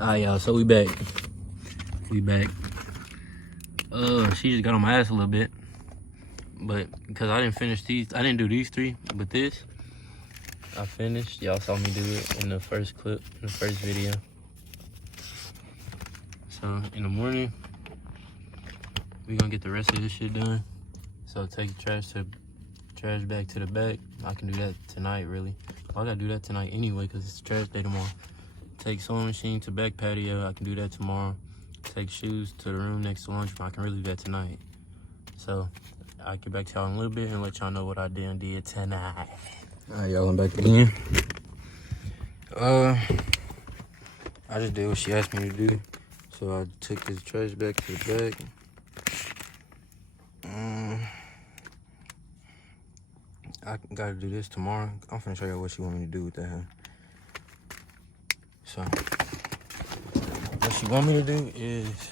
Alright, y'all, so we back. She just got on my ass a little bit. But because I didn't do these three, but this, I finished. Y'all saw me do it in the first clip, in the first video. So in the morning, we gonna get the rest of this shit done. So take the trash bag to the back. I can do that tonight, really. I gotta do that tonight anyway, because it's trash day tomorrow. Take sewing machine to back patio. I can do that tomorrow. Take shoes to the room next to lunch. I can really do that tonight. So I'll get back to y'all in a little bit and let y'all know what I did tonight. Alright, y'all, I'm back again. I just did what she asked me to do. So I took this trash bag to the back. I gotta do this tomorrow. I'm finna show y'all what she want me to do with that. So what she want me to do is,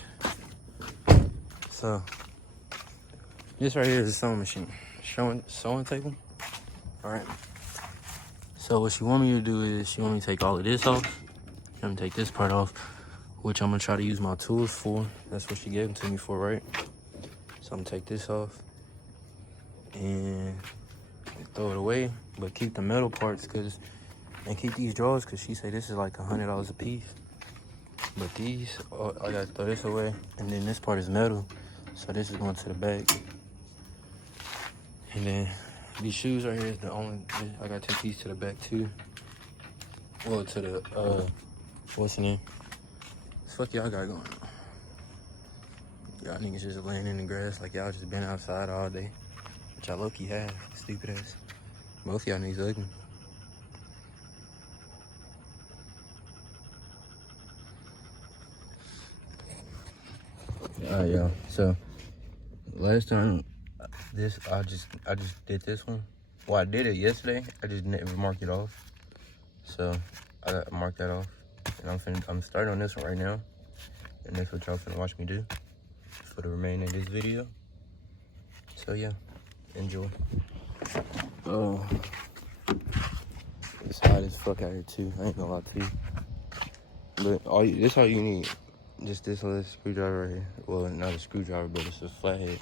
so this right here is a sewing machine, sewing table. All right. So what she want me to do is she want me to take all of this off. She want me to take this part off, which I'm gonna try to use my tools for. That's what she gave them to me for, right? So I'm gonna take this off and throw it away, but keep the metal parts and keep these drawers, because she said this is like $100 a piece. But these, I gotta throw this away, and then this part is metal, so this is going to the back. And then these shoes right here is the only, I gotta take these to the back too. Well, to the, what's the name? Fuck y'all got going on? Y'all niggas just laying in the grass like y'all just been outside all day. Which I low-key have, stupid ass. Both y'all niggas ugly. Alright, y'all. So last time I just did this one. Well, I did it yesterday. I just never marked it off. So I gotta mark that off. And I'm starting on this one right now. And that's what y'all finna watch me do for the remainder of this video. So yeah, enjoy. Oh, it's hot as fuck out here too. I ain't gonna lie to you. But this all you need. Just this little screwdriver right here. Well, not a screwdriver, but it's a flathead.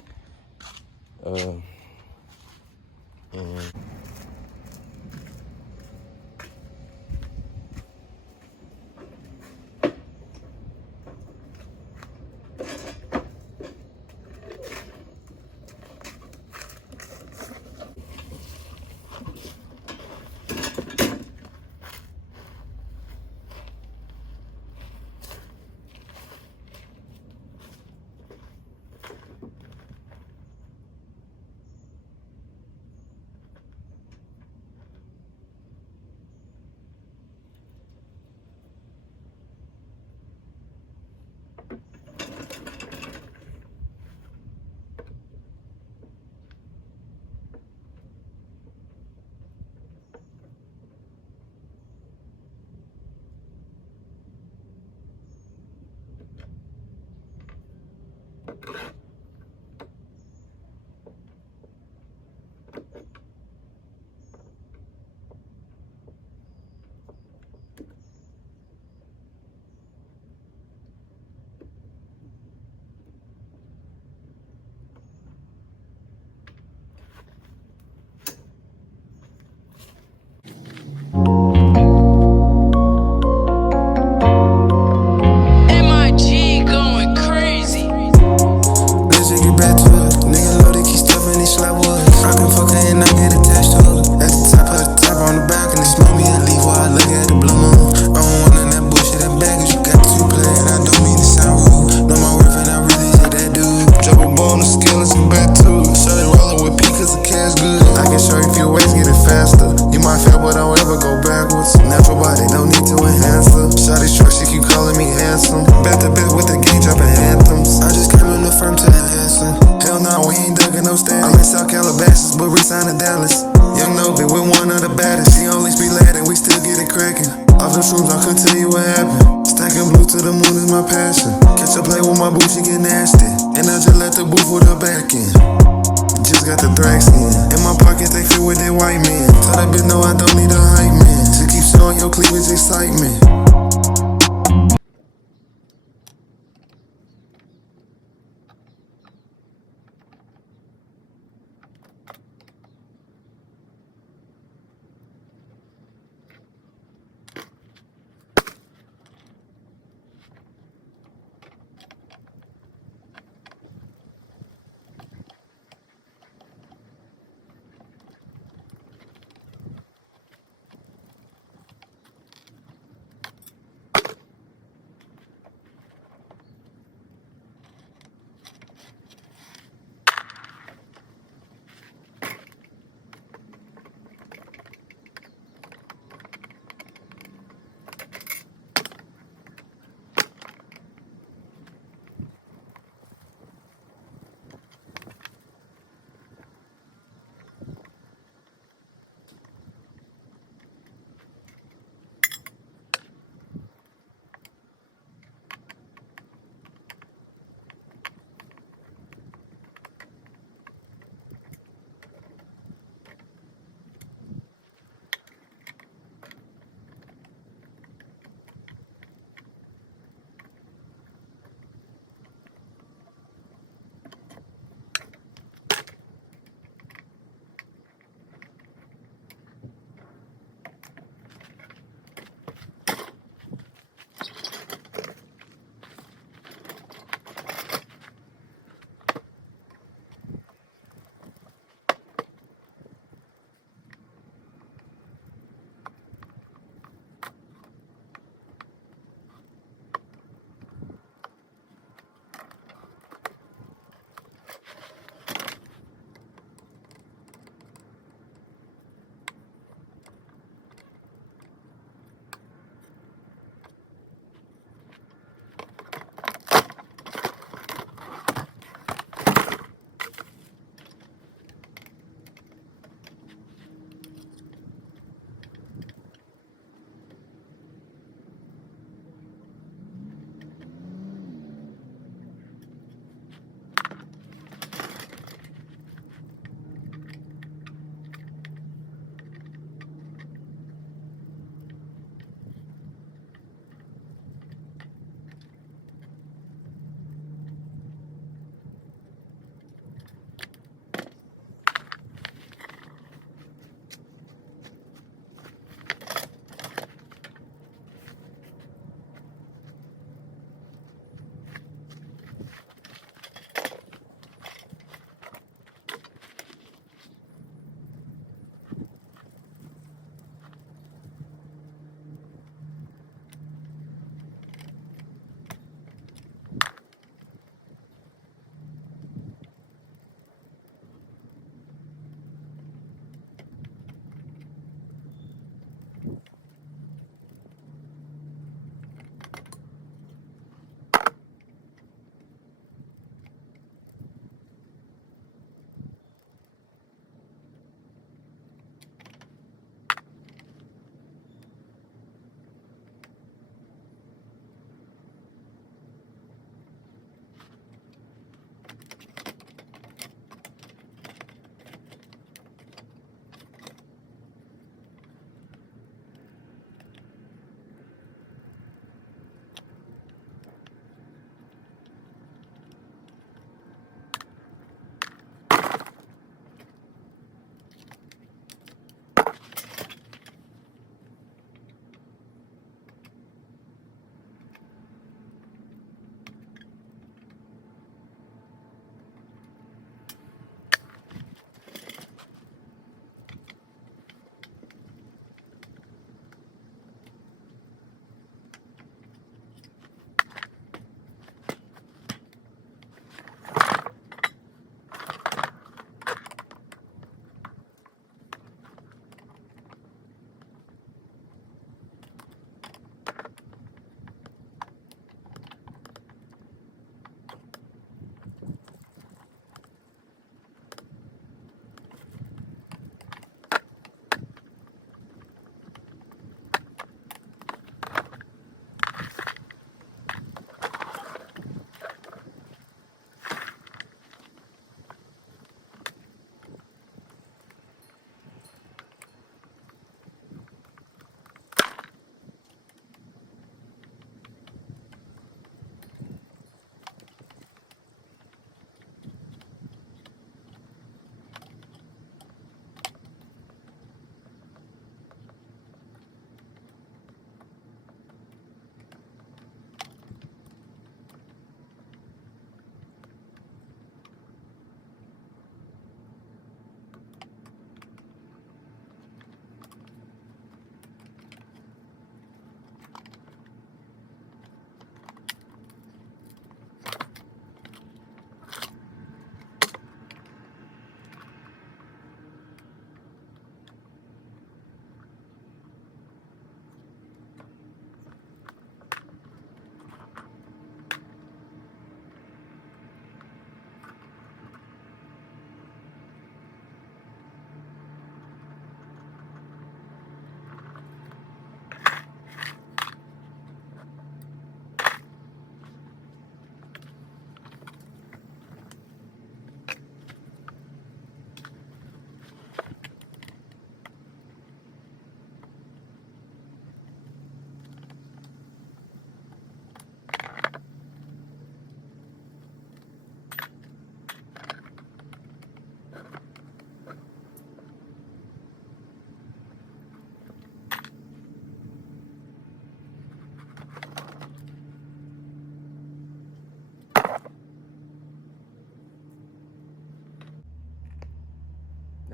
And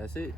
That's it.